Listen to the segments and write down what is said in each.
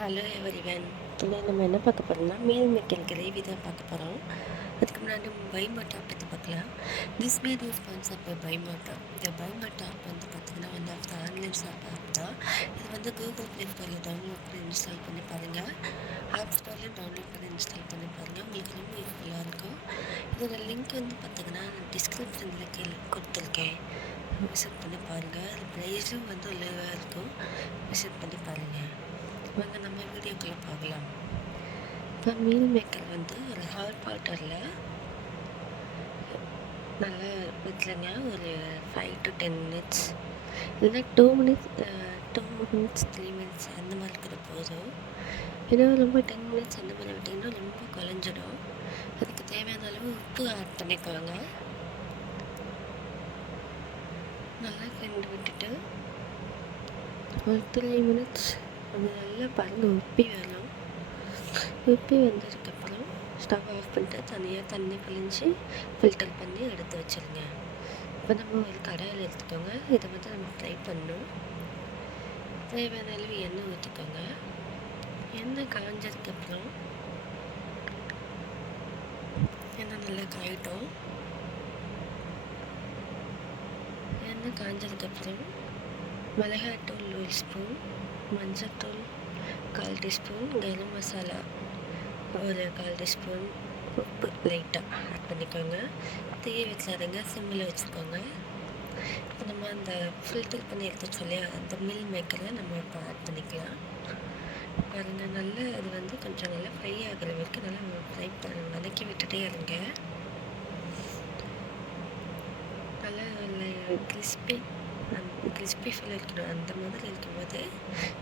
Hello everyone. இதில் நம்ம என்ன பார்க்க போகிறோம்னா மீல் மேக்கர் கிரேவி தான் பார்க்க போகிறோம். அதுக்கு முன்னாடி பைமோட்டா பற்றி பார்க்கலாம். திஸ் வீடியோ ஸ்பான்சர் பை பைமோட்டா. இந்த பைமோட்டா ஆப் வந்து பார்த்திங்கன்னா one of the online shop app தான். இது வந்து கூகுள் ப்ளே ஸ்டோரில் டவுன்லோட் பண்ணி இன்ஸ்டால் பண்ணி பாருங்கள். ஆப் ஸ்டோர்லேயும் டவுன்லோட் பண்ணி இன்ஸ்டால் பண்ணி பாருங்கள். உங்களுக்கு ரொம்ப யூஸ்ஃபுல்லாக இருக்கும். இதோட லிங்க் வந்து பார்த்திங்கன்னா டிஸ்கிரிப்ஷனில் கீழே கொடுத்துருக்கேன். விசிட் பண்ணி பாருங்கள். அது ப்ரைஸும் வந்து லோவாக இருக்கும். விசிட் பண்ணி பாருங்கள். வாங்க நம்ம வீடியோக்குள்ளே பார்க்கலாம். இப்போ மீல் மேக்கர் வந்து ஒரு ஹாட் வாட்டரில் நல்லா வைக்கலங்க. ஒரு 5 to 10 minutes இல்லைன்னா 2 minutes 3 minutes அந்த மாதிரி இருக்கிற போதும். ஏன்னா ரொம்ப 10 minutes அந்த மாதிரி விட்டிங்கன்னா ரொம்ப குழஞ்சிடும். அதுக்கு தேவையான அளவு உப்பு ஆட் பண்ணிக்குவாங்க. நல்லா கிண்டு விட்டுட்டு ஒரு 3 minutes அது நல்லா பாருங்கள் உப்பி வரும். உப்பி வந்ததுக்கப்புறம் ஸ்டவ் ஆஃப் பண்ணிட்டு தனியாக தண்ணி பிழிஞ்சு ஃபில்டர் பண்ணி எடுத்து வச்சுருங்க. இப்போ நம்ம ஒரு கடாயில் எடுத்துக்கோங்க. இதை வந்து நம்ம ஃப்ரை பண்ணணும். தேவையான அளவு எண்ணெய் ஊற்றிக்கோங்க. எண்ணெய் காய்ஞ்சதுக்கப்புறம் எண்ணெய் நல்லா காயட்டும். எண்ணெய் காய்ஞ்சதுக்கப்புறம் மிளகாய்த்தூள் 1 ஸ்பூன், மஞ்சள்தூள் 1/4 டீஸ்பூன், கரம் மசாலா ஒரு 1/4 டீஸ்பூன், உப்பு லைட்டாக ஆட் பண்ணிக்கோங்க. தீயை வச்சாருங்க, சிம்மில் வச்சுக்கோங்க. இப்போ நம்ம அந்த ஃபில்டர் பண்ணி எடுத்து சொல்லி அந்த மீல் மேக்கரில் நம்ம இப்போ ஆட் பண்ணிக்கலாம். பாருங்கள், நல்லா அது வந்து கொஞ்சம் நல்லா ஃப்ரை ஆகிற வரைக்கும் நல்லா ஃப்ரை வதக்கி விட்டுட்டே இருங்க. நல்லா கிறிஸ்பி ஃபீல் இருக்கணும். அந்த மாதிரி இருக்கும்போது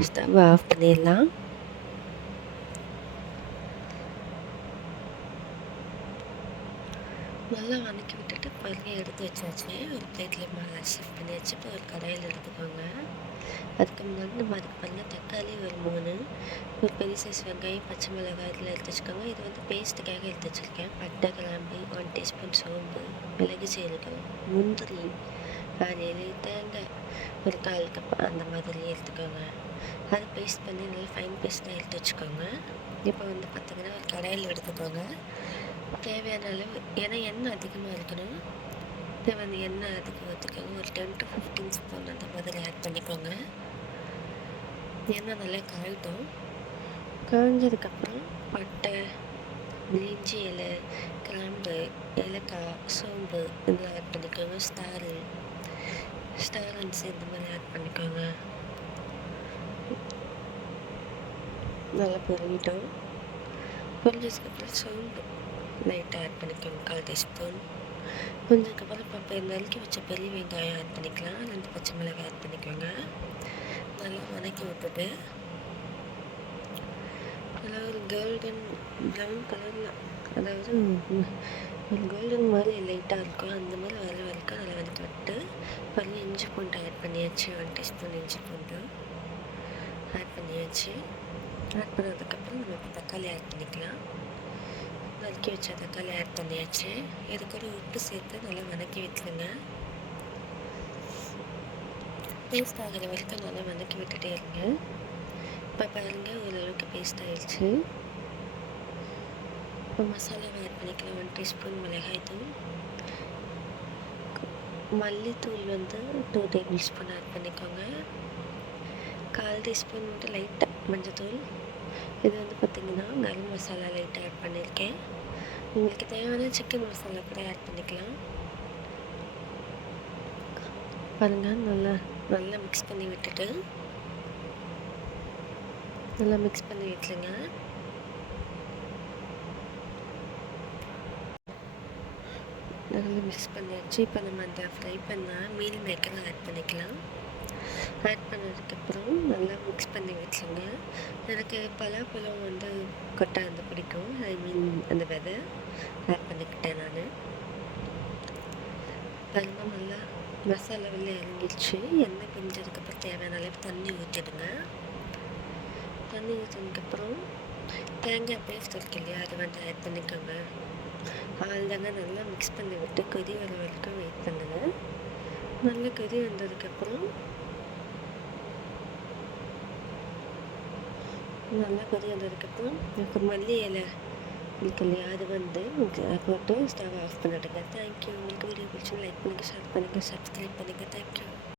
ஸ்டவ் ஆஃப் பண்ணிடலாம். நல்லா வதக்கி விட்டுட்டு பாருங்க எடுத்து வச்சாச்சு. ஒரு பிளேட்டில் ஷிஃப்ட் பண்ணி வச்சு இப்போ ஒரு கடாயில் எடுத்துக்கோங்க. அதுக்கு முன்னாடி நம்ம அதுக்கு பண்ண தக்காளி ஒரு 3, ஒரு பெரிய சைஸ் வெங்காயம், பச்சை மிளகாய் இதில் எடுத்து வச்சுக்கோங்க. இது வந்து பேஸ்ட்டுக்காக எடுத்து வச்சுருக்கேன். பட்டை, கிராம்பு, 1 டீஸ்பூன் சோம்பு, மிளகு சீரகம், முந்திரி, 6 இலை, தேங்காய் ஒரு 1/4 கப் அந்த மாதிரி எடுத்துக்கோங்க. அதை பேஸ்ட் பண்ணி நல்லா ஃபைன் பேஸ்ட்டாக எடுத்து வச்சுக்கோங்க. இப்போ வந்து பார்த்திங்கன்னா ஒரு கடாயில் எடுத்துக்கோங்க. தேவையான அளவு, ஏன்னா எண்ணெய் அதிகமாக இருக்கணும். தேவையான எண்ணெய் அதுக்கு ஊற்றிக்கோங்க. ஒரு 10 to 15 ஸ்பூன் அந்த மாதிரி ஆட் பண்ணிக்கோங்க. எண்ணெய் நல்லா காயட்டும். காய்ஞ்சதுக்கப்புறம் பட்டை, பிரிஞ்சி இலை, கிராம்பு, ஏலக்காய், சோம்பு இதெல்லாம் ஆட் பண்ணிக்கோங்க. ஸ்டார் அன்ஸ் இந்த மாதிரி ஆட் பண்ணிக்கோங்க. நல்லா பொரியட்டும். பொரிஞ்சதுக்கப்புறம் சோம்பு லைட்டாக ஆட் பண்ணிக்கோங்க, 1/4 டீஸ்பூன். கொஞ்சதுக்கப்புறம் இப்போ நறுக்கி வச்ச பெரிய வெங்காயம் ஆட் பண்ணிக்கலாம். 2 பச்சை மிளகாய் ஆட் பண்ணிக்கோங்க. நல்லா வதக்கி விட்டுட்டு நல்லா ஒரு கோல்டன் ப்ரௌன் கலரில், அதாவது ஒரு கோல்டன் மாதிரி லைட்டாக இருக்கும், அந்த மாதிரி வர வரைக்கும் நல்லா வதக்கி விட்டு பாருங்கள் இஞ்சி பூண்டு ஆட் பண்ணியாச்சு. 1 டீஸ்பூன் இஞ்சி பூண்டு ஆட் பண்ணியாச்சு. ஆட் பண்ணதுக்கப்புறம் நம்ம இப்போ தக்காளி ஆட் பண்ணிக்கலாம். வதக்கி வச்ச தக்காளி ஆட் பண்ணியாச்சு. இதுக்கு ஒரு உப்பு சேர்த்து நல்லா வதக்கி விட்டுருங்க. பேஸ்ட் ஆகிற வரைக்கும் நல்லா வதக்கி விட்டுட்டே இருங்க. இப்போ பாருங்கள் ஓரளவுக்கு பேஸ்ட் ஆகிடுச்சு. இப்போ மசாலாவை ஆட் பண்ணிக்கலாம். 1 டீஸ்பூன் மிளகாய்த்தூள், மல்லித்தூள் வந்து 2 டேபிள் ஸ்பூன் ஆட் பண்ணிக்கோங்க. 1/4 டீஸ்பூன் வந்து லைட்டாக மஞ்சத்தூள். இது வந்து பார்த்திங்கன்னா கரம் மசாலா லைட்டாக ஆட் பண்ணியிருக்கேன். உங்களுக்கு தேவையான சிக்கன் மசாலா கூட ஆட் பண்ணிக்கலாம். பாருங்கள் நல்லா மிக்ஸ் பண்ணி விட்டுட்டு நல்லா மிக்ஸ் பண்ணி விட்டுருங்க. நல்லா மிக்ஸ் பண்ணியாச்சு. இப்போ நம்ம அந்த ஃப்ரை பண்ண மீல் மேக்கரை ஆட் பண்ணிக்கலாம். ஆட் பண்ணதுக்கப்புறம் நல்லா மிக்ஸ் பண்ணி வச்சுருங்க. எனக்கு பலாப்பழம் வந்து கொட்டை வந்து பிடிக்கும். ஐ மீன் அந்த விதை ஆட் பண்ணிக்கிட்டேன் நான். பாருங்கள் நல்லா மசாலா வெளில இறங்கிடுச்சு. எண்ணெய் பிரிஞ்சதுக்கப்புறம் தேவையான அளவு தண்ணி ஊற்றிடுங்க. தண்ணி ஊற்றினதுக்கப்புறம் தேங்காய் பேஸ்ட் இருக்கு இல்லையா, அதை வந்து ஆட் பண்ணிக்கோங்க. அவ்வளோதாங்க. நல்லா மிக்ஸ் பண்ணி விட்டு கொதி வர வரைக்கும் வெயிட் பண்ணுங்கள். நல்லா கொதி வந்ததுக்கப்புறம் நல்லா கொதி வந்ததுக்கப்புறம் எனக்கு மல்லி இலை இருக்கு இல்லையா, அது வந்து போட்டு ஸ்டவ் ஆஃப் பண்ணிடுங்க. தேங்க்யூ. உங்களுக்கு வீடியோ பிடிச்சா லைக் பண்ணுங்கள், ஷேர் பண்ணுங்கள், சப்ஸ்கிரைப் பண்ணுங்கள். தேங்க்யூ.